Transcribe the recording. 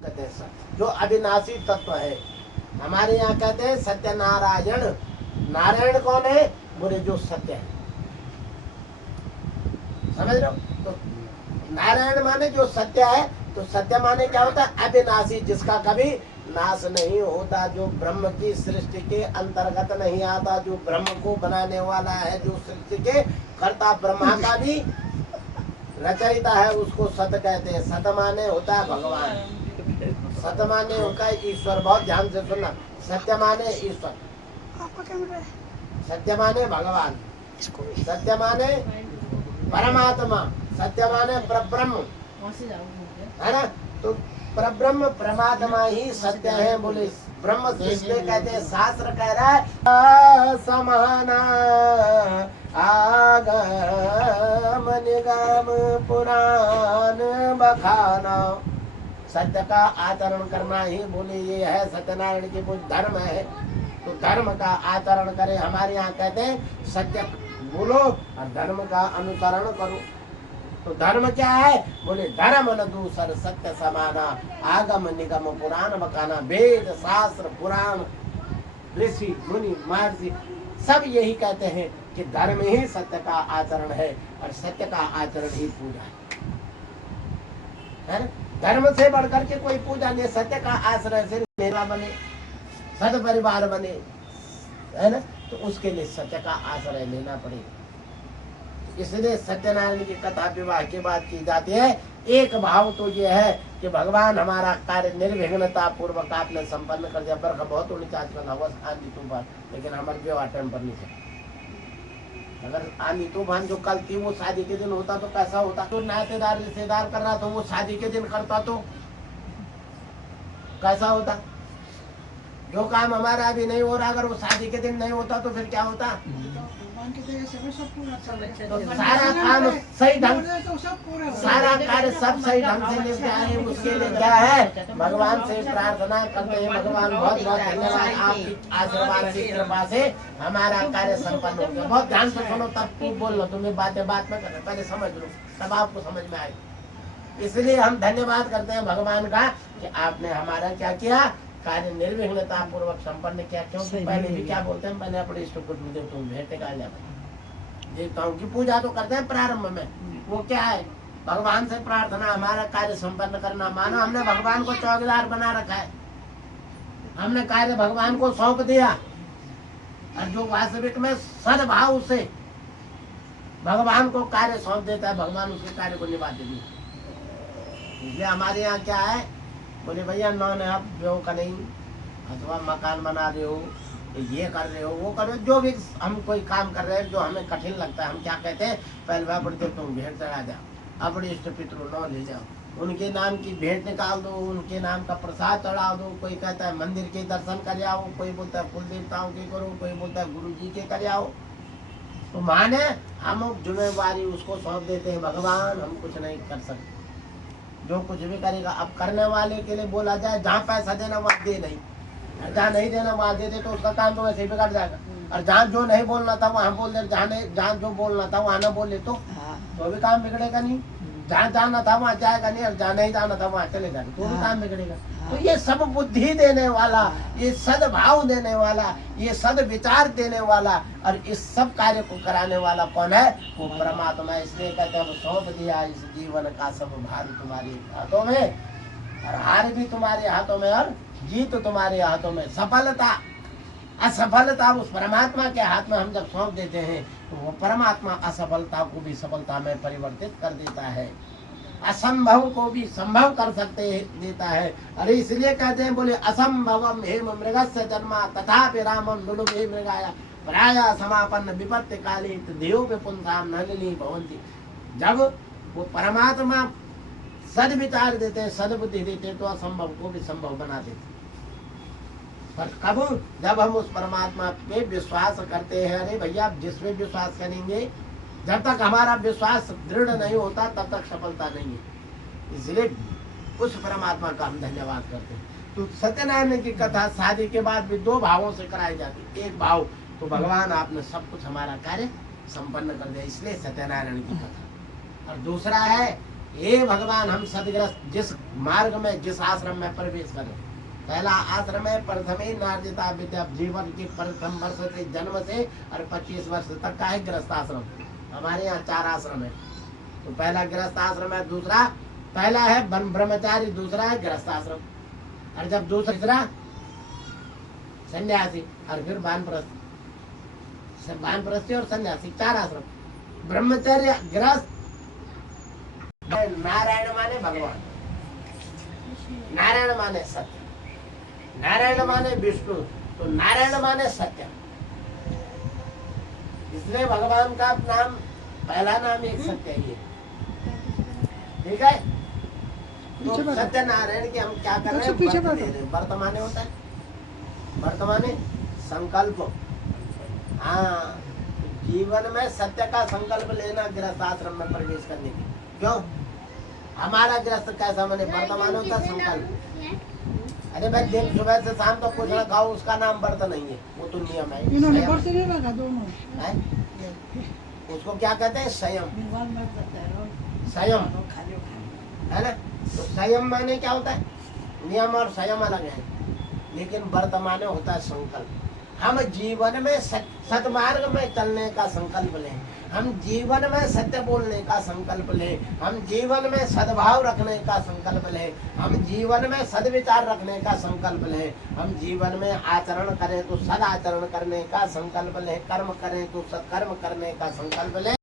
कहते हैं जो अविनाशी तत्व है। हमारे यहाँ कहते हैं सत्यनारायण। नारायण कौन है? बोले जो सत्य है। समझ रहे हो? तो नारायण माने जो सत्य है। तो सत्य माने क्या होता है? अविनाशी, जिसका कभी नाश नहीं होता, जो ब्रह्म की सृष्टि के अंतर्गत नहीं आता, जो ब्रह्म को बनाने वाला है, जो सृष्टि के कर्ता ब्रह्मा का भी रचयिता है, उसको सत कहते हैं। सत माने होता है भगवान, सत्य माने होता है ईश्वर। बहुत ध्यान से सुनना। सत्य माने ईश्वर, आपका कैमरा है, सत्य माने भगवान, इसको भी सत्य माने परमात्मा, सत्य माने परब्रह्म, है ना? तो परब्रह्म परमात्मा ही सत्य है। बोले ब्रह्म से, इसलिए कहते हैं, शास्त्र कह रहा है समाना आगम निगम पुराण बखाना। सत्य का आचरण करना ही बोले ये है सत्यनारायण की कुछ धर्म है। तो धर्म का आचरण करे। हमारे यहाँ कहते हैं सत्य बोलो और धर्म का अनुसरण करो। तो धर्म क्या है? बोले धर्म न दूसर सत्य समाना आगम निगम पुराण बखाना। वेद शास्त्र पुराण ऋषि मुनि महर्षि सब यही कहते हैं कि धर्म ही सत्य का आचरण है और सत्य का आचरण ही पूजा है ना? धर्म से बढ़कर के कोई पूजा नहीं। सत्य का आश्रय से मेरा बने, सद परिवार बने, है ना? तो उसके लिए सत्य का आश्रय लेना पड़ेगा। इसलिए सत्यनारायण की कथा विवाह के बाद की जाती है। एक भाव तो ये है कि भगवान हमारा कार्य निर्विघ्नता पूर्वक आपने संपन्न कर दिया। बरखा बहुत होनी चाहिए आंधी तूफान, लेकिन हमारे विवाह टाइम पर नहीं था। अगर आंधी तूफान जो कल थी वो शादी के दिन होता तो कैसा होता? तो नातेदार रिश्तेदार कर रहा तो वो शादी के दिन करता तो कैसा होता? जो काम हमारा अभी नहीं हो रहा, अगर वो शादी के दिन नहीं होता तो फिर क्या होता? तो सारा काम सही ढंग, सारा कार्य सब सही ढंग से निभ जाए, उसके लिए क्या है? भगवान से प्रार्थना करते हैं। भगवान बहुत बहुत धन्यवाद, आपकी आशीर्वाद की कृपा से हमारा कार्य संपन्न हो गया। बहुत ध्यान से सुनो, तब तू बोल लो, तुम्हें बातें बात में करना, पहले समझ लो तब आपको समझ में आए। इसलिए हम धन्यवाद करते हैं भगवान का कि आपने हमारा क्या किया? कार्य निर्विघ्नता पूर्वक संपन्न किया। क्योंकि पहले भी क्या बोलते हैं? पहले अपने इष्ट को तुम भेंट का देवताओं की पूजा तो करते हैं प्रारंभ में। वो क्या है? भगवान से प्रार्थना, हमारा कार्य संपन्न करना। मानो हमने भगवान को चौकीदार बना रखा है, हमने कार्य भगवान को सौंप दिया। और जो वास्तविक में सद्भाव से भगवान को कार्य सौंप देता है, भगवान उसके कार्य को निभा देंगे। इसलिए हमारे यहाँ क्या है? बोले भैया नॉन है, आप व्यव का नहीं, अथवा मकान बना रहे हो, ये कर रहे हो, वो कर रहे हो, जो भी हम कोई काम कर रहे हैं जो हमें कठिन लगता है, हम क्या कहते हैं? पहले बार पढ़ते तुम भेंट चढ़ा जाओ, अपने इष्ट पितरों नौ ले जाओ, उनके नाम की भेंट निकाल दो, उनके नाम का प्रसाद चढ़ा दो। कोई कहता है मंदिर के दर्शन कर आओ, कोई बोलता है कुल देवताओं के करो, कोई बोलता है गुरु जी के कर आओ। तो माने हम जिम्मेवारी उसको सौंप देते हैं। भगवान हम कुछ नहीं कर सकते, जो कुछ भी करेगा। अब करने वाले के लिए बोला जाए जहाँ पैसा देना वहाँ दे नहीं, जहाँ नहीं देना वहाँ दे दे, तो उसका काम तो वैसे ही बिगड़ जाएगा। और जहाँ जो नहीं बोलना था वहाँ बोल दे, जहाँ जो बोलना था वहाँ ना बोले तो भी काम बिगड़ेगा नहीं। जहाँ जाना था वहाँ जाएगा नहीं, और जहाँ नहीं जाना था वहाँ चले जाएगा, तो भी काम बिगड़ेगा। तो ये सब बुद्धि देने वाला, ये सद्भाव देने वाला, ये सद विचार देने वाला और इस सब कार्य को कराने वाला कौन है? वो परमात्मा। इसलिए कहते हैं सौंप दिया इस जीवन का सब भार तुम्हारे हाथों में, और हार भी तुम्हारे हाथों में और जीत तुम्हारे हाथों में। सफलता असफलता उस परमात्मा के हाथ में हम जब सौंप देते हैं तो वो परमात्मा असफलता को भी सफलता में परिवर्तित कर देता है, असंभव को भी संभव कर सकते देता है। अरे इसलिए कहते हैं, बोले असंभवम हेम मृगस्य जन्मा तथा रामम लुलुभे मृगाया प्राया समापन्न विपत्ति काले देव विपुंसाम नलिनी भवंती। जब वो परमात्मा सद विचार देते हैं, सद्बुद्धि देते हैं, तो असंभव को भी संभव बना देते हैं। पर कब? जब हम उस परमात्मा पे विश्वास करते हैं। अरे भैया जिसमें विश्वास करेंगे, जब तक हमारा विश्वास दृढ़ नहीं होता तब तक सफलता नहीं है। इसलिए उस परमात्मा का हम धन्यवाद करते हैं। तो सत्यनारायण की कथा शादी के बाद भी दो भावों से कराई जाती है। एक भाव तो भगवान आपने सब कुछ हमारा कार्य संपन्न कर दिया, इसलिए सत्यनारायण की कथा। और दूसरा है हे भगवान, हम सदग्रस्त जिस मार्ग में, जिस आश्रम में प्रवेश करें। पहला आश्रम है प्रथमे नार्जिता विद्या, जीवन के प्रथम वर्ष से, जन्म से और 25 वर्ष तक का है गृहस्थ आश्रम। हमारे यहाँ 4 आश्रम है। तो पहला गृहस्थ आश्रम है, दूसरा पहला है वन ब्रह्मचारी, दूसरा है गृहस्थ आश्रम, और जब दूसरा सन्यासी, और फिर वानप्रस्थ, वानप्रस्थी और सन्यासी, 4 आश्रम। ब्रह्मचर्य, गृहस्थ। नारायण माने भगवान, नारायण माने सत्य, नारायण माने विष्णु, तो नारायण माने सत्य। इसलिए भगवान का नाम, पहला नाम एक सत्य ही है। ठीक है, तो सत्य नारायण की हम क्या कर रहे हैं, वर्तमाने होता है, वर्तमाने संकल्प। हाँ, जीवन में सत्य का संकल्प लेना गृहस्थ आश्रम में प्रवेश करने की। क्यों? हमारा गृहस्थ कैसा माने, वर्तमान होता संकल्प। अरे भाई, दिन सुबह से शाम तक कुछ ना खाओ, उसका नाम व्रत नहीं है, वो तो नियम है। इन्होंने व्रत नहीं रखा दोनों है? उसको क्या कहते हैं, संयम। संयम है ना। तो संयम माने क्या होता है, नियम और संयम अलग है, लेकिन वर्तमान होता है संकल्प। हम जीवन में सतमार्ग में चलने का संकल्प लें, हम जीवन में सत्य बोलने का संकल्प लें, हम जीवन में सद्भाव रखने का संकल्प लें, हम जीवन में सद्विचार रखने का संकल्प लें, हम जीवन में आचरण करें तो सदाचरण करने का संकल्प लें, कर्म करें तो सत्कर्म करने का संकल्प लें।